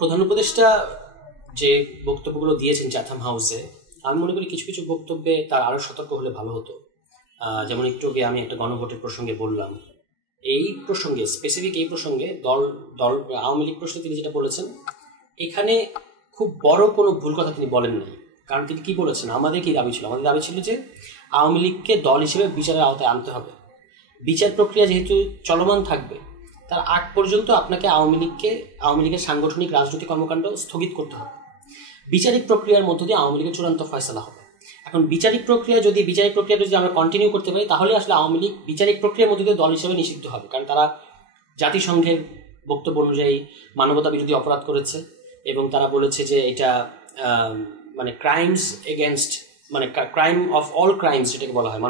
প্রধান উপদেষ্টা যে বক্তব্যগুলো দিয়েছেন চ্যাথাম হাউসে, আমি মনে করি কিছু কিছু বক্তব্যে তার আরও সতর্ক হলে ভালো হতো। যেমন একটু আগে আমি একটা গণভোটের প্রসঙ্গে বললাম, এই প্রসঙ্গে স্পেসিফিক এই প্রসঙ্গে দল আওয়ামী লীগ প্রশ্নে তিনি যেটা বলেছেন, এখানে খুব বড় কোনো ভুল কথা তিনি বলেন নাই। কারণ তিনি কি বলেছেন, আমাদের কি দাবি ছিল? আমাদের দাবি ছিল যে আওয়ামী লীগকে দল হিসেবে বিচারের আওতায় আনতে হবে। বিচার প্রক্রিয়া যেহেতু চলমান থাকবে, তার আগ পর্যন্ত আপনাকে আওয়ামী লীগের সাংগঠনিক রাজনৈতিক কর্মকাণ্ড স্থগিত করতে হবে। বিচারিক প্রক্রিয়ার মধ্য দিয়ে আওয়ামী লীগের চূড়ান্ত ফয়সালা হবে। এখন বিচারিক প্রক্রিয়া যদি আমরা কন্টিনিউ করতে পারি, তাহলে আসলে আওয়ামী লীগ বিচারিক প্রক্রিয়ার মধ্য দিয়ে দল হিসেবে নিষিদ্ধ হবে। কারণ তারা জাতিসংঘের বক্তব্য অনুযায়ী মানবতা বিরোধী অপরাধ করেছে এবং তারা বলেছে যে এটা মানে ক্রাইমস এগেনস্ট, মানে ক্রাইম অফ অল ক্রাইমস যেটাকে বলা হয়,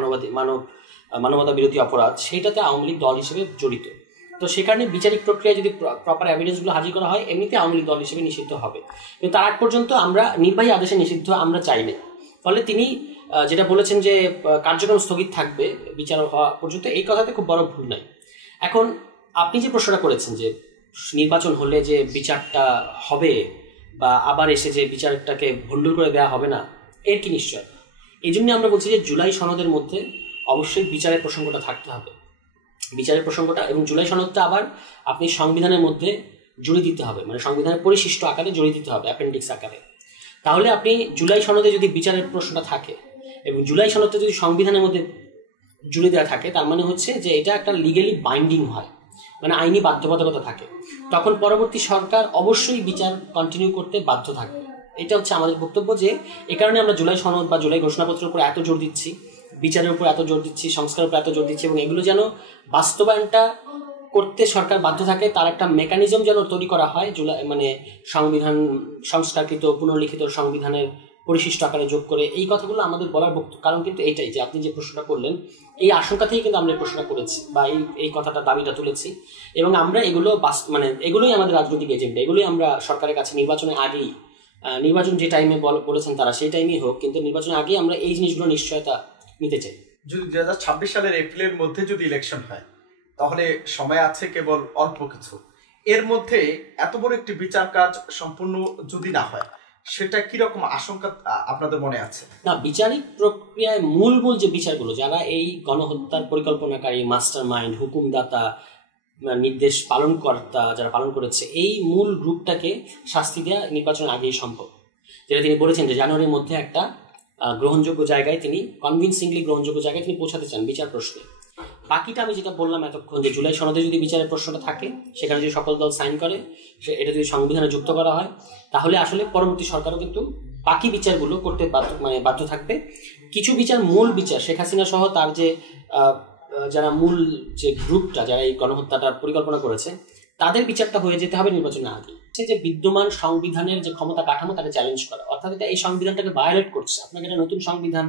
মানবতা বিরোধী অপরাধ, সেইটাতে আওয়ামী লীগ দল হিসেবে জড়িত। তো সে কারণে বিচারিক প্রক্রিয়ায় যদি প্রপার এভিডেন্সগুলো হাজির করা হয়, এমনিতে আওয়ামী লীগ দল হিসেবে নিষিদ্ধ হবে। কিন্তু তার আগ পর্যন্ত আমরা নির্বাহী আদেশে নিষিদ্ধ আমরা চাই না। ফলে তিনি যেটা বলেছেন যে কার্যক্রম স্থগিত থাকবে বিচার হওয়া পর্যন্ত, এই কথাতে খুব বড় ভুল নাই। এখন আপনি যে প্রশ্নটা করেছেন যে নির্বাচন হলে যে বিচারটা হবে বা আবার এসে যে বিচারটাকে ভণ্ডুল করে দেওয়া হবে না, এর কি নিশ্চয়? এই জন্য আমরা বলছি যে জুলাই সনদের মধ্যে অবশ্যই বিচারের প্রসঙ্গটা থাকতে হবে, বিচারের প্রসঙ্গটা, এবং জুলাই সনদটা আবার আপনি সংবিধানের মধ্যে জুড়ে দিতে হবে, মানে সংবিধানের পরিশিষ্ট আকারে জুড়ে দিতে হবে, অ্যাপেন্ডিক্স আকারে। তাহলে আপনি জুলাই সনদে যদি বিচারের প্রশ্নটা থাকে এবং জুলাই সনদটা যদি সংবিধানের মধ্যে জুড়ে দেওয়া থাকে, তার মানে হচ্ছে যে এটা একটা লিগালি বাইন্ডিং হয়, মানে আইনি বাধ্যবাধকতা থাকে। তখন পরবর্তী সরকার অবশ্যই বিচার কন্টিনিউ করতে বাধ্য থাকবে। এটা হচ্ছে আমাদের বক্তব্য, যে এই কারণে আমরা জুলাই সনদ বা জুলাই ঘোষণাপত্রের উপর এত জোর দিচ্ছি, বিচারের উপর এত জোর দিচ্ছি, সংস্কারের উপর এত জোর দিচ্ছি, এবং এগুলো যেন বাস্তবায়নটা করতে সরকার বাধ্য থাকে, তার একটা মেকানিজম যেন তৈরি করা হয়, মানে সংবিধান সংস্কারকৃত পুনর্লিখিত সংবিধানের পরিশিষ্ট আকারে যোগ করে। এই কথাগুলো আমাদের বলার কারণ কিন্তু এইটাই, যে আপনি যে প্রশ্নটা করলেন, এই আশঙ্কা থেকেই কিন্তু আমরা এই প্রশ্নটা করেছি বা এই কথাটা দাবিটা তুলেছি, এবং আমরা এগুলো মানে এগুলোই আমাদের রাজনৈতিক এজেন্ডা, এগুলোই আমরা সরকারের কাছে নির্বাচনের আগেই, নির্বাচন যে টাইমে বলেছেন তারা, সেই টাইমেই হোক, কিন্তু নির্বাচনের আগেই আমরা এই জিনিসগুলো নিশ্চয়তা নিতে চাই। যদি 2026 সালের এপ্রিলের মধ্যে যদি ইলেকশন হয়, তাহলে সময় আছে কেবল অল্প কিছু। এর মধ্যে এত বড় একটি বিচার কাজ সম্পূর্ণ যদি না হয়, সেটা কিরকম আশঙ্কা আপনাদের মনে আছে? না, বিচারিক প্রক্রিয়ায় মূল যে বিচারগুলো, যারা এই গণহত্যার পরিকল্পনাকারী, মাস্টার মাইন্ড, হুকুমদাতা, নির্দেশ পালনকর্তা যারা পালন করেছে, এই মূল গ্রুপটাকে শাস্তি দেওয়া নির্বাচনের আগেই সম্ভব। যেটা তিনি বলেছেন যে জানুয়ারির মধ্যে একটা গ্রহণযোগ্য জায়গায়, তিনি কনভিনসিংলি গ্রহণযোগ্য জায়গায় তিনি পৌঁছাতে চান বিচার প্রশ্নে। বাকিটা আমি যেটা বললাম এতক্ষণ, যে জুলাই সনদে যদি বিচারের প্রশ্নটা থাকে, সেখানে যদি সকল দল সাইন করে, এটা যদি সংবিধানে যুক্ত করা হয়, তাহলে আসলে পরবর্তী সরকারও কিন্তু বাকি বিচারগুলো করতে বাধ্য থাকবে। কিছু বিচার, মূল বিচার, শেখ হাসিনা সহ তার যে যারা মূল যে গ্রুপটা, যারা এই গণহত্যাটার পরিকল্পনা করেছে, তাদের বিচারটা হয়ে যেতে হবে নির্বাচনের আগে। যে বিদ্যমান সংবিধানের যে ক্ষমতা কাঠামো, তাকে চ্যালেঞ্জ করা, অর্থাৎ এটা এই সংবিধানটাকে ভায়োলেট করছে। আপনাকে একটা নতুন সংবিধান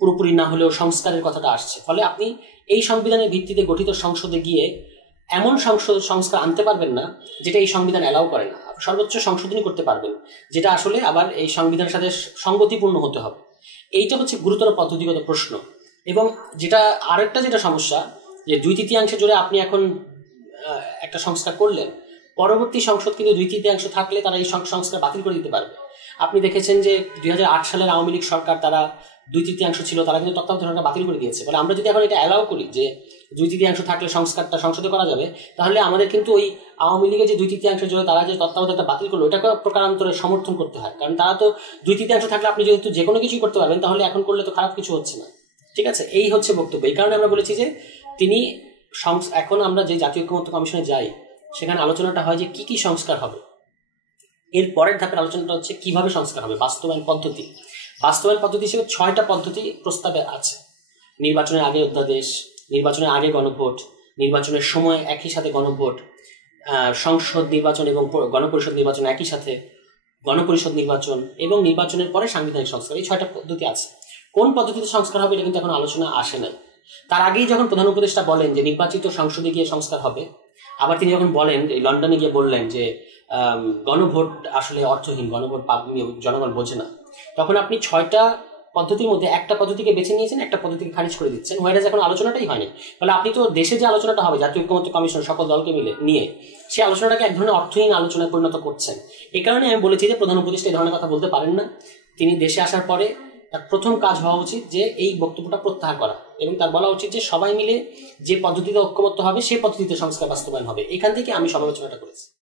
পুরোপুরি না হলেও সংস্কারের কথাটা আসছে, ফলে আপনি এই সংবিধানের ভিত্তিতে গঠিত সংসদে গিয়ে এমন সংস্কার আনতে পারবেন না যেটা এই সংবিধান অ্যালাউ করে না। সর্বোচ্চ সংশোধনী করতে পারবেন, যেটা আসলে আবার এই সংবিধানের সাথে সঙ্গতিপূর্ণ হতে হবে। এইটা হচ্ছে গুরুতর পদ্ধতিগত প্রশ্ন। এবং যেটা সমস্যা, যে 2/3 জুড়ে আপনি এখন একটা সংস্কার করলেন, পরবর্তী সংসদ কিন্তু 2/3 থাকলে তারা এই সংস্কার বাতিল করে দিতে পারবে। আপনি দেখেছেন যে 2008 সালের আওয়ামী লীগ সরকার, তারা 2/3 ছিল, তারা কিন্তু তত্ত্বাবধানটা বাতিল করে দিয়েছে। ফলে আমরা যদি এখন এটা অ্যালাউ করি যে 2/3 থাকলে সংস্কারটা সংসদে করা যাবে, তাহলে আমাদের কিন্তু ওই আওয়ামী লীগের যে 2/3 জন্য তারা যে তত্ত্বাবধানটা বাতিল করলো, এটাকে প্রকারান্তরে সমর্থন করতে হয়। কারণ তারা তো 2/3 থাকলে আপনি যেহেতু যে কোনো কিছুই করতে পারবেন, তাহলে এখন করলে তো খারাপ কিছু হচ্ছে না। ঠিক আছে, এই হচ্ছে বক্তব্য। এই কারণে আমরা বলেছি যে তিনি এখন আমরা যে জাতীয় ঐক্যমত্য কমিশনে যাই, সেখানে আলোচনাটা হয় যে কি কি সংস্কার হবে। এর পরের ধাপের আলোচনাটা হচ্ছে কিভাবে সংস্কার হবে, বাস্তবায়ন পদ্ধতি হিসেবে 6টা পদ্ধতি প্রস্তাবে আছে। নির্বাচনের আগে অধ্যাদেশ, নির্বাচনের আগে গণভোট, নির্বাচনের সময় একই সাথে গণভোট, সংসদ নির্বাচন এবং গণপরিষদ নির্বাচন একই সাথে, গণপরিষদ নির্বাচন, এবং নির্বাচনের পরে সাংবিধানিক সংস্কার। এই 6টা পদ্ধতি আছে। কোন পদ্ধতিতে সংস্কার হবে এটা কিন্তু এখন আলোচনা আসে নাই। তার আগেই যখন প্রধান উপদেষ্টা বলেন যে নির্বাচিত সংসদে গিয়ে সংস্কার হবে, আবার তিনি যখন বলেন, লন্ডনে গিয়ে বললেন যে গণভোট আসলে অর্থহীন, গণভোট জনগণ বোঝে না, তখন আপনি 6টা পদ্ধতির মধ্যে একটা পদ্ধতিকে বেছে নিয়েছেন, একটা পদ্ধতিকে খারিজ করে দিচ্ছেন, হোয়াইরাজ এখন আলোচনাটাই হয়নি। তাহলে আপনি তো দেশে যে আলোচনাটা হবে জাতীয় ঐক্যমত্য কমিশন সকল দলকে মিলে নিয়ে, সেই আলোচনাটাকে এক ধরনের অর্থহীন আলোচনায় পরিণত করছেন। এই কারণে আমি বলেছি যে প্রধান উপদেষ্টা এই ধরনের কথা বলতে পারেন না। তিনি দেশে আসার পরে তার প্রথম কাজ হওয়া উচিত যে এই বক্তব্যটা প্রত্যাহার করা, এবং তার বলা উচিত যে সবাই মিলে যে পদ্ধতিতে ঐক্যমত্য হবে সেই পদ্ধতিতে সংস্কার বাস্তবায়ন হবে। এখান থেকে আমি সমালোচনাটা করেছি।